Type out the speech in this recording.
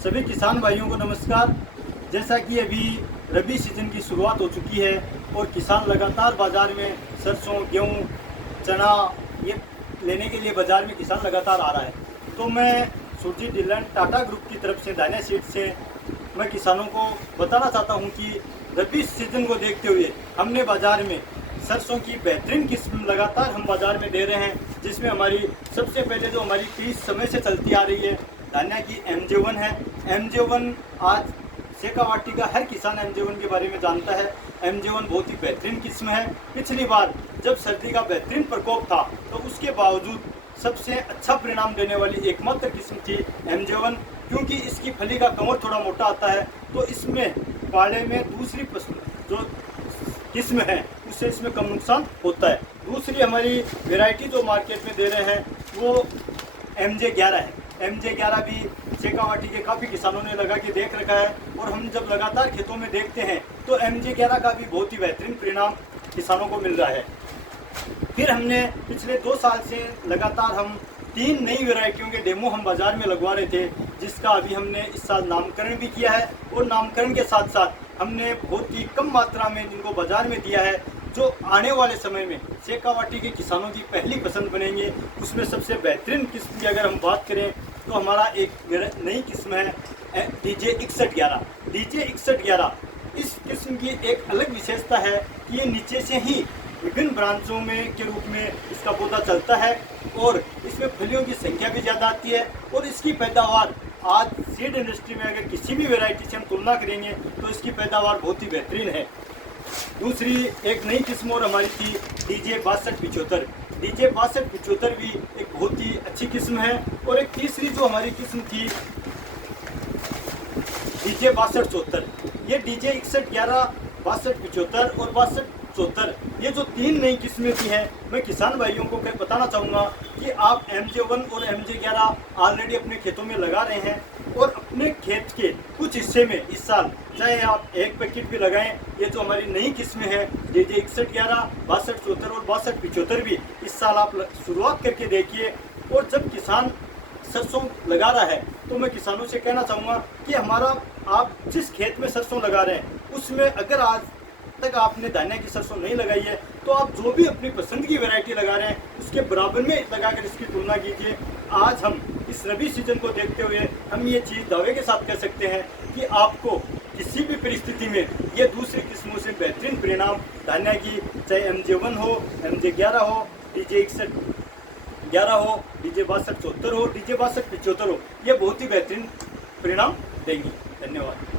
सभी किसान भाइयों को नमस्कार। जैसा कि अभी रबी सीजन की शुरुआत हो चुकी है और किसान लगातार बाज़ार में सरसों, गेहूं, चना ये लेने के लिए बाज़ार में किसान लगातार आ रहा है। तो मैं सुरजीत ढिल्लन टाटा ग्रुप की तरफ से दानिया सीड्स से मैं किसानों को बताना चाहता हूं कि रबी सीजन को देखते हुए हमने बाज़ार में सरसों की बेहतरीन किस्म लगातार हम बाज़ार में दे रहे हैं, जिसमें हमारी सबसे पहले जो हमारी 30 समय से चलती आ रही है दानिया की MJ1 है। MJ1 आज शेखावाटी का हर किसान MJ1 के बारे में जानता है। MJ1 बहुत ही बेहतरीन किस्म है। पिछली बार जब सर्दी का बेहतरीन प्रकोप था तो उसके बावजूद सबसे अच्छा परिणाम देने वाली एकमात्र किस्म थी MJ1, क्योंकि इसकी फली का कमर थोड़ा मोटा आता है तो इसमें पाले में दूसरी जो किस्म है उससे इसमें कम नुकसान होता है। दूसरी हमारी वैरायटी जो मार्केट में दे रहे हैं वो MJ11 है। MJ11 भी शेखावाटी के काफ़ी किसानों ने लगा के देख रखा है और हम जब लगातार खेतों में देखते हैं तो MJ11 का भी बहुत ही बेहतरीन परिणाम किसानों को मिल रहा है। फिर हमने पिछले 2 साल से लगातार हम 3 नई वैरायटियों के डेमो हम बाज़ार में लगवा रहे थे, जिसका अभी हमने इस साल नामकरण भी किया है और नामकरण के साथ साथ हमने बहुत ही कम मात्रा में जिनको बाज़ार में दिया है, जो आने वाले समय में शेखावाटी के किसानों की पहली पसंद बनेंगे। उसमें सबसे बेहतरीन किस्म की अगर हम बात करें तो हमारा एक नई किस्म है DJ 6111। DJ 6111 इस किस्म की एक अलग विशेषता है कि ये नीचे से ही विभिन्न ब्रांचों में के रूप में इसका पौधा चलता है और इसमें फलियों की संख्या भी ज़्यादा आती है और इसकी पैदावार आज सीड इंडस्ट्री में अगर किसी भी वैरायटी से हम तुलना करेंगे तो इसकी पैदावार बहुत ही बेहतरीन है। दूसरी एक नई किस्म और हमारी थी DJ 6275। DJ 6275 भी एक बहुत ही अच्छी किस्म है। और एक तीसरी जो हमारी किस्म थी DJ 6274। ये DJ 6111, 6275 और 6274 ये जो 3 नई किस्में थी हैं, मैं किसान भाइयों को बताना चाहूँगा कि आप MJ1 और MJ11 ऑलरेडी अपने खेतों में लगा रहे हैं और अपने खेत के कुछ हिस्से में इस साल चाहे आप 1 पैकेट भी लगाएं, ये जो हमारी नई किस्में हैं DJ 6111, 6274 और 6275 भी इस साल आप शुरुआत करके देखिए। और जब किसान सरसों लगा रहा है तो मैं किसानों से कहना चाहूँगा कि हमारा आप जिस खेत में सरसों लगा रहे हैं उसमें अगर आज तक आपने दानिया की सरसों नहीं लगाई है तो आप जो भी अपनी पसंद की वैरायटी लगा रहे हैं उसके बराबर में लगाकर इसकी तुलना कीजिए। आज हम इस रबी सीजन को देखते हुए हम ये चीज़ दावे के साथ कह सकते हैं कि आपको किसी भी परिस्थिति में ये दूसरी किस्मों से बेहतरीन परिणाम दानिया की, चाहे MJ1 हो, MJ11 हो, DJ 6111 हो, DJ 6274 हो, DJ 6275 हो, ये बहुत ही बेहतरीन परिणाम देंगी। धन्यवाद।